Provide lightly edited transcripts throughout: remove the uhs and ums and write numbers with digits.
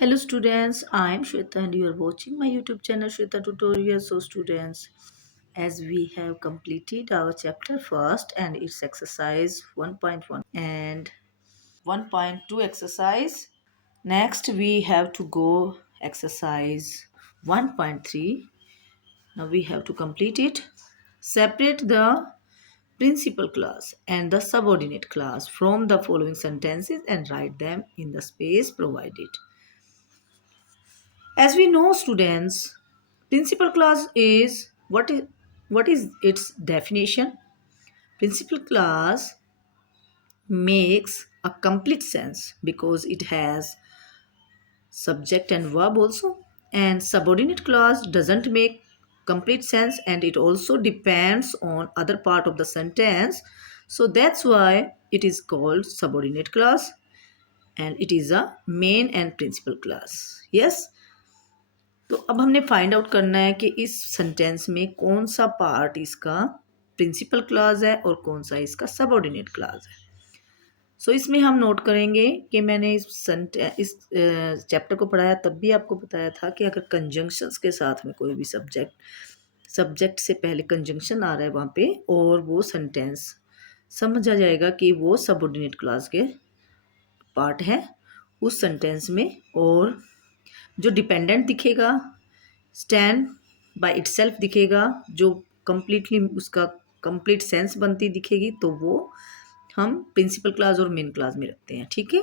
Hello students, I am Shweta and you are watching my YouTube channel Shweta Tutorial. So students, as we have completed our chapter first and its exercise 1.1 and 1.2 exercise. Next we have to go exercise 1.3. Now we have to complete it. Separate the principal class and the subordinate class from the following sentences and write them in the space provided. As we know, students, principal class is what is its definition? Principal class makes a complete sense because it has subject and verb also, and subordinate clause doesn't make complete sense and it also depends on other part of the sentence. So that's why it is called subordinate clause, and it is a main and principal class. Yes. तो अब हमने find out करना है कि इस सेंटेंस में कौन सा पार्ट इसका प्रिंसिपल क्लॉज है और कौन सा इसका सबऑर्डिनेट क्लॉज है. सो इसमें हम नोट करेंगे कि मैंने इस चैप्टर को पढ़ाया तब भी आपको बताया था कि अगर कंजंक्शंस के साथ में कोई भी सब्जेक्ट से पहले कंजंक्शन आ रहा है वहाँ पे और वो सेंटेंस समझ आ जाएगा कि वो सबऑर्डिनेट क्लॉज के पार्ट है उस सेंटेंस में. और जो डिपेंडेंट दिखेगा स्टैंड बाय इटसेल्फ दिखेगा, जो कंप्लीटली उसका कंप्लीट सेंस बनती दिखेगी, तो वो हम प्रिंसिपल क्लास और मेन क्लास में रखते हैं. ठीक है.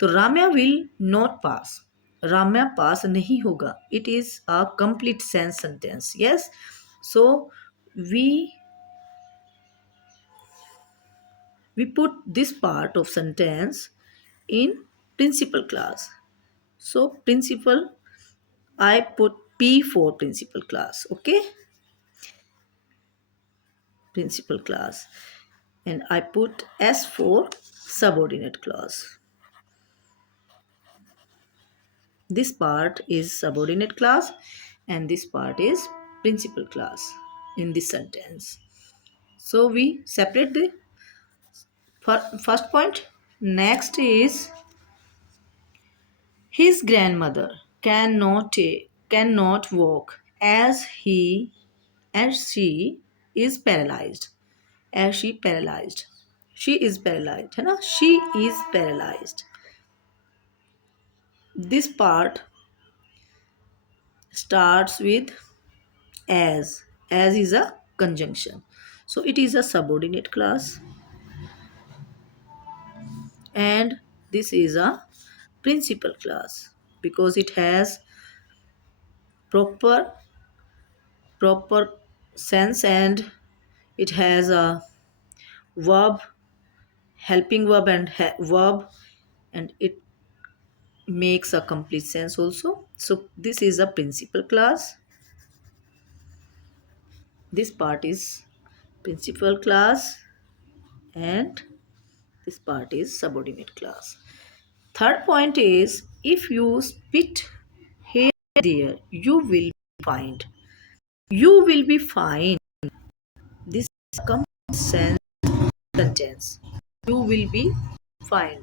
तो Ramya will not pass, Ramya pass नहीं होगा. It is a complete sense sentence. Yes. So we put this part of sentence in principal class. So principal, I put P for principal class. Okay. Principal class. And I put S for subordinate clause. This part is subordinate clause and this part is principal clause in this sentence. So we separate the first point. Next is his grandmother cannot walk as he and she is paralyzed. As she paralyzed. She is paralyzed. है ना? She is paralyzed. This part starts with as. As is a conjunction. So it is a subordinate clause. And this is a principal clause because it has proper sense and it has a verb, helping verb and verb, and it makes a complete sense also. So this is a principal clause. This part is principal clause and this part is subordinate clause. Third point is if you spit here there, you will find. You will be fine. This is a complete sentence. You will be fine.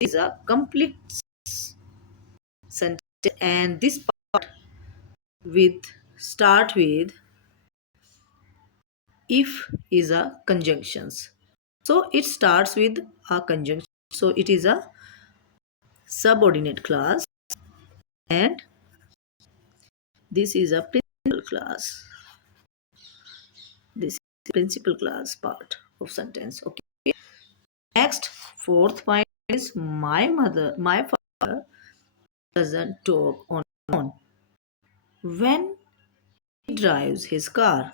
This is a complete sentence, and this part with start with if is a conjunctions. So it starts with a conjunction. So it is a subordinate clause and this is a principal clause. This is principal clause part of sentence. Okay. Next, fourth point is my father doesn't talk on the phone when he drives his car.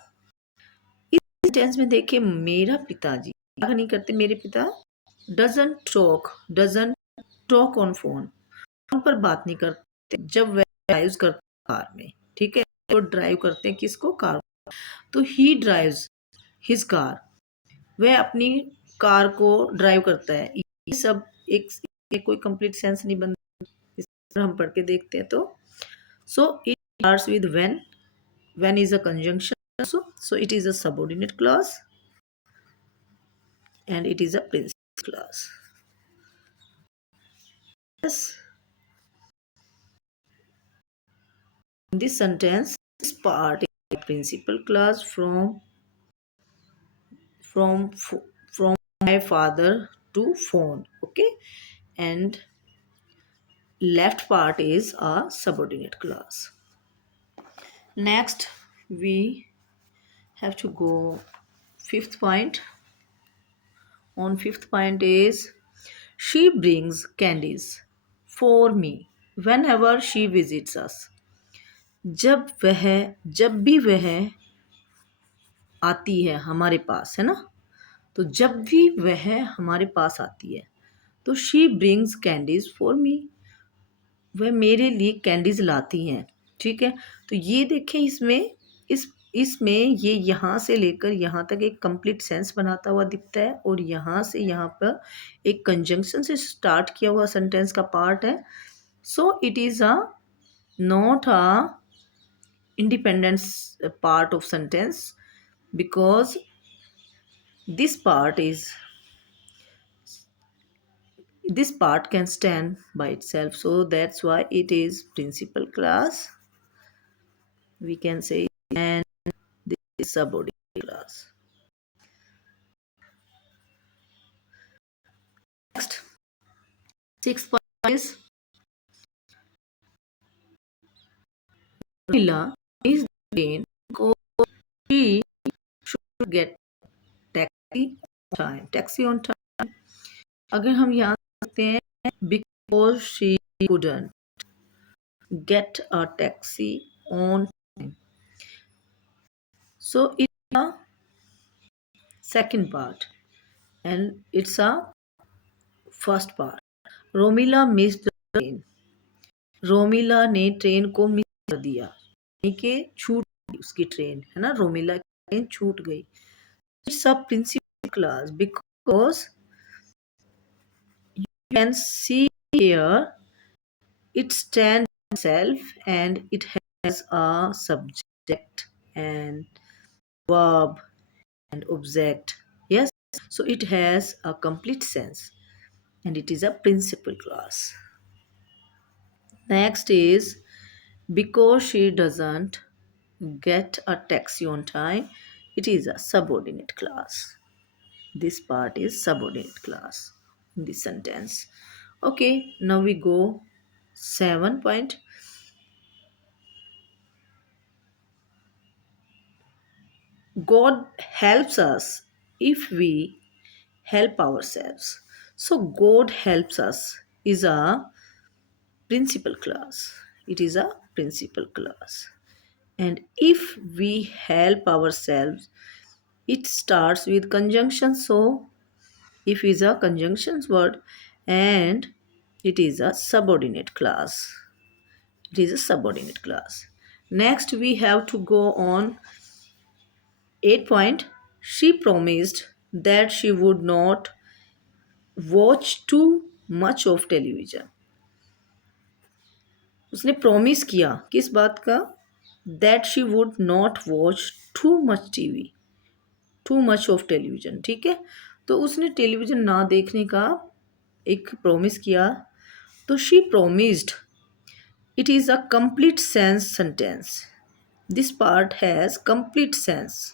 इस सेंटेंस में देखिए मेरा पिताजी क्या नहीं करते. मेरे पिता doesn't talk on phone, phone पर बात नहीं करते जब वह ड्राइव करते कार में. ठीक है. तो ड्राइव करते हैं किसको? कार. तो ही ड्राइव्स हिज कार, वह अपनी कार को ड्राइव करता है. ये सब एक कोई कंप्लीट सेंस नहीं बनता. इस पर हम पढ़ के देखते हैं. तो so it starts with when is a conjunction. So it is a subordinate clause and it is a principal clause. Yes. this sentence, this part is a principal clause from from my father to phone. Okay, and left part is a subordinate clause. Next, we have to go fifth point. On fifth point is she brings candies for me whenever she visits us. जब वह जब भी वह आती है हमारे पास, है ना, तो जब भी वह हमारे पास आती है तो she brings candies for me, वह मेरे लिए कैंडीज लाती हैं। ठीक है, तो ये देखें इसमें इसमें ये यहाँ से लेकर यहाँ तक एक कंप्लीट सेंस बनाता हुआ दिखता है और यहाँ से यहाँ पर एक कंजंक्शन से स्टार्ट किया हुआ सेंटेंस का पार्ट है। सो it is a not a independent part of sentence because this part is this part can stand by itself, so that's why it is principal class, we can say, and this is subordinate class. Next, sixth point is Mila is train because she should get taxi on time. अगर हम यहाँ सकते हैं because she couldn't get a taxi on time. So it's a second part and it's a first part. Romila miss the train, Romila ने ट्रेन को मिस कर दिया, यानी कि छूट गई उसकी ट्रेन, है ना, रोमिला की ट्रेन छूट गई। It's a principal class because you can see here it stands itself and it has a subject and verb and object. Yes, so it has a complete sense and it is a principal clause. Next is because she doesn't get a taxi on time, it is a subordinate clause. This part is subordinate clause in this sentence. Okay, now we go 7 point. God helps us if we help ourselves. So God helps us is a principal clause. It is a principal clause. And if we help ourselves, it starts with conjunction. So if is a conjunction word and it is a subordinate clause. It is a subordinate clause. Next we have to go on 8 point. She promised that she would not watch too much of television. उसने प्रॉमिस किया किस बात का? That she would not watch too much TV, too much of television. ठीक है, तो उसने टेलीविजन ना देखने का एक प्रॉमिस किया, तो she promised, it is a complete sense sentence, this part has complete sense.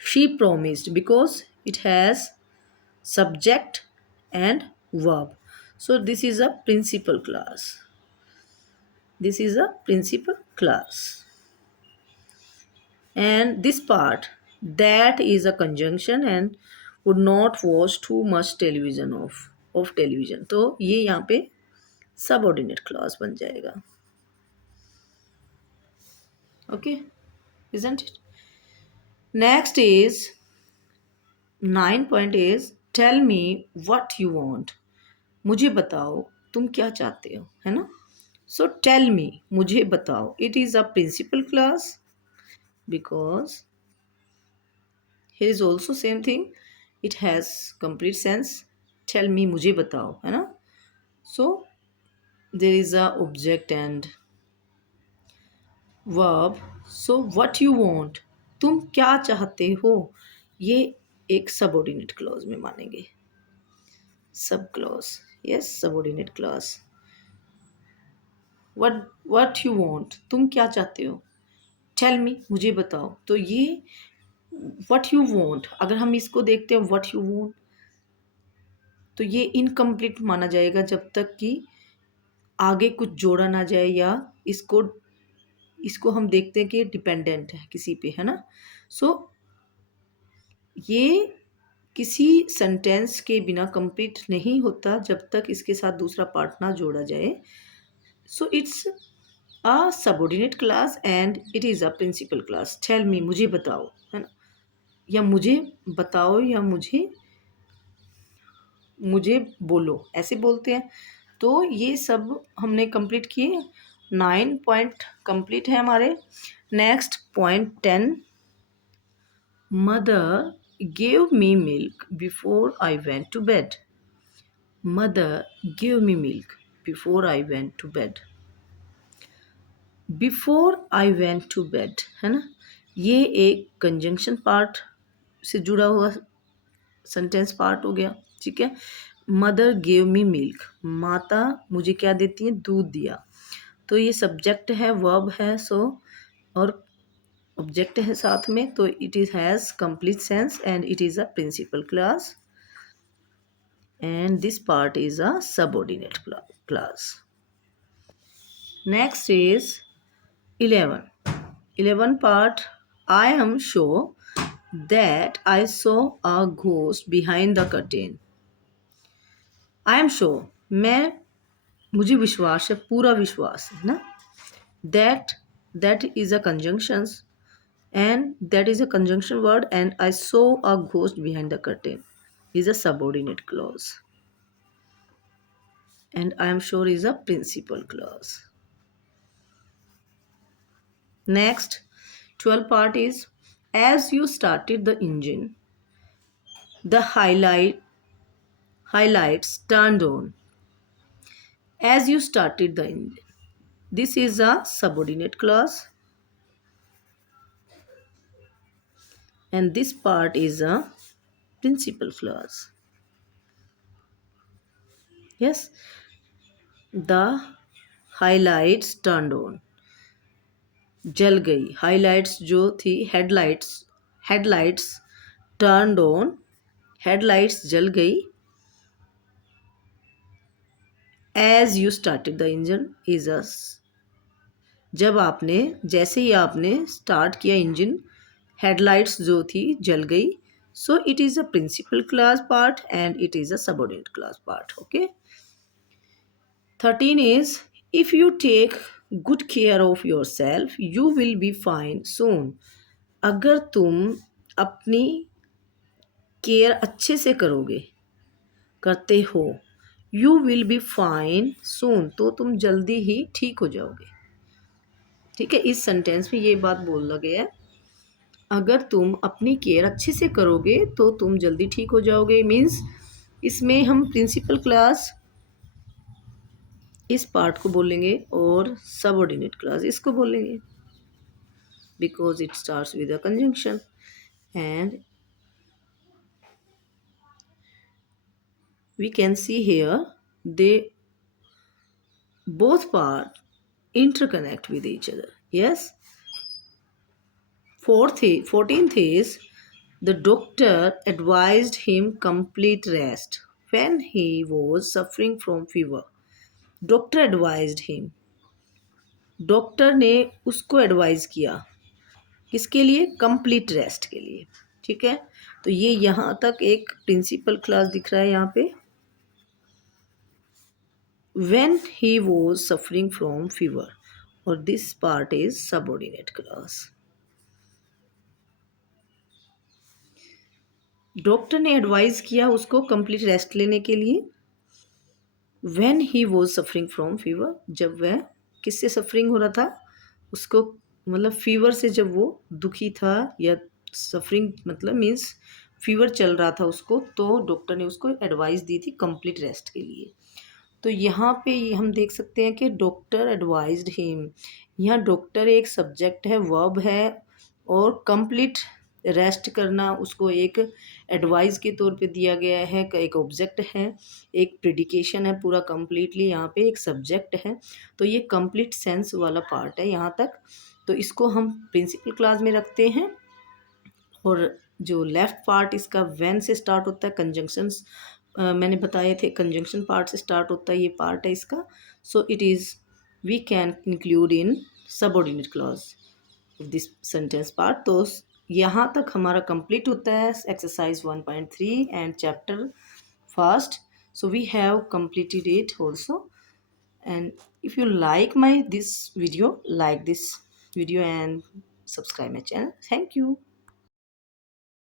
She promised because it has subject and verb. So this is a principal clause. This is a principal clause. And this part, that is a conjunction and would not watch too much television of television. तो ये यहाँ पे subordinate clause बन जाएगा. Okay, isn't it? Next is 9 point is tell me what you want. मुझे बताओ तुम क्या चाहते हो, है ना. सो टेल मी, मुझे बताओ, it is a principal class because here is also same thing, it has complete sense. tell me, मुझे बताओ, है ना. so there is a object and verb. so what you want, तुम क्या चाहते हो, ये एक सबऑर्डिनेट क्लॉज में मानेंगे. Sub clause, yes, subordinate clause. What you want, तुम क्या चाहते हो। टेल मी, मुझे बताओ। तो ये व्हाट यू वांट, अगर हम इसको देखते हैं व्हाट यू वांट, तो ये इनकम्प्लीट माना जाएगा जब तक कि आगे कुछ जोड़ा ना जाए, या इसको इसको हम देखते हैं कि डिपेंडेंट है किसी पे, है ना। सो ये किसी सेंटेंस के बिना कंप्लीट नहीं होता जब तक इसके साथ दूसरा पार्ट ना जोड़ा जाए। So it's a subordinate class and it is a principal class. Tell me, मुझे बताओ, है ना, या मुझे बताओ, या मुझे मुझे बोलो, ऐसे बोलते हैं। तो ये सब हमने कंप्लीट किए। 9 पॉइंट कंप्लीट है हमारे। Next point 10, mother gave me milk before I went to bed. Mother gave me milk before I went to bed. Before I went to bed, है ना, ये एक कंजंक्शन पार्ट से जुड़ा हुआ सेंटेंस पार्ट हो गया। ठीक है। मदर गेव मी मिल्क, माता मुझे क्या देती है, दूध दिया। तो ये सब्जेक्ट है, वर्ब है, सो और ऑब्जेक्ट है साथ में, तो it is has complete sense and it is a principal class and this part is a subordinate class. Next is 11. 11 part, I am sure that I saw a ghost behind the curtain. I am sure, मैं मुझे विश्वास है, पूरा विश्वास है ना। That is a conjunction, and that is a conjunction word, and I saw a ghost behind the curtain is a subordinate clause, and I am sure is a principal clause. Next, 12 part is, as you started the engine, the highlights turned on. As you started the engine. This is a subordinate clause, and this part is a principal clause. Yes, the highlights turned on. जल गई, हाईलाइट्स जो थी, headlights turned on, headlights जल गई। As you started the engine is a, जब आपने, जैसे ही आपने स्टार्ट किया इंजन, हेडलाइट्स जो थी जल गई। So it is a principal clause part and it is a subordinate clause part. Okay. 13 is, if you take good care of yourself you will be fine soon. अगर तुम अपनी care अच्छे से करोगे, करते हो, you will be fine soon, तो तुम जल्दी ही ठीक हो जाओगे। ठीक है, इस सेंटेंस में ये बात बोला गया है, अगर तुम अपनी केयर अच्छे से करोगे तो तुम जल्दी ठीक हो जाओगे। मीन्स इसमें हम प्रिंसिपल क्लास इस पार्ट को बोलेंगे और सबऑर्डिनेट क्लास इसको बोलेंगे, because it starts with a conjunction and we can see here they both part interconnect with each other. Yes. 14th is, the doctor advised him complete rest when he was suffering from fever. Doctor advised him, doctor ने उसको एडवाइज किया, किसके लिए, complete rest के लिए। ठीक है, तो ये यहाँ तक एक प्रिंसिपल क्लास दिख रहा है यहाँ पे, when he was suffering from fever, और this part is subordinate clause. Doctor ने एडवाइस किया उसको कंप्लीट रेस्ट लेने के लिए, when he was suffering from fever, जब वह किससे सफरिंग हो रहा था, उसको मतलब फीवर से, जब वो दुखी था, या सफरिंग मतलब मीन्स फीवर चल रहा था उसको, तो डॉक्टर ने उसको एडवाइस दी थी कंप्लीट रेस्ट के लिए। तो यहाँ पे हम देख सकते हैं कि डॉक्टर एडवाइज्ड हिम, यहाँ डॉक्टर एक सब्जेक्ट है, वर्ब है, और कंप्लीट रेस्ट करना उसको एक एडवाइस के तौर पे दिया गया है, एक ऑब्जेक्ट है, एक प्रिडिकेशन है, पूरा कंप्लीटली यहाँ पे एक सब्जेक्ट है। तो ये कंप्लीट सेंस वाला पार्ट है यहाँ तक। तो इसको हम प्रिंसिपल क्लास में रखते हैं। और जो लेफ्ट पार्ट इसका व्हेन से स्टार्ट होता है, कंजंक्शंस मैंने बताए थे, कंजंक्शन पार्ट से स्टार्ट होता है, ये पार्ट है इसका। So it is we can include in subordinate clause this sentence part. तो यहाँ तक हमारा कंप्लीट होता है exercise 1.3 and chapter first. So we have completed it also. And if you like my this video, like this video and subscribe my channel. Thank you.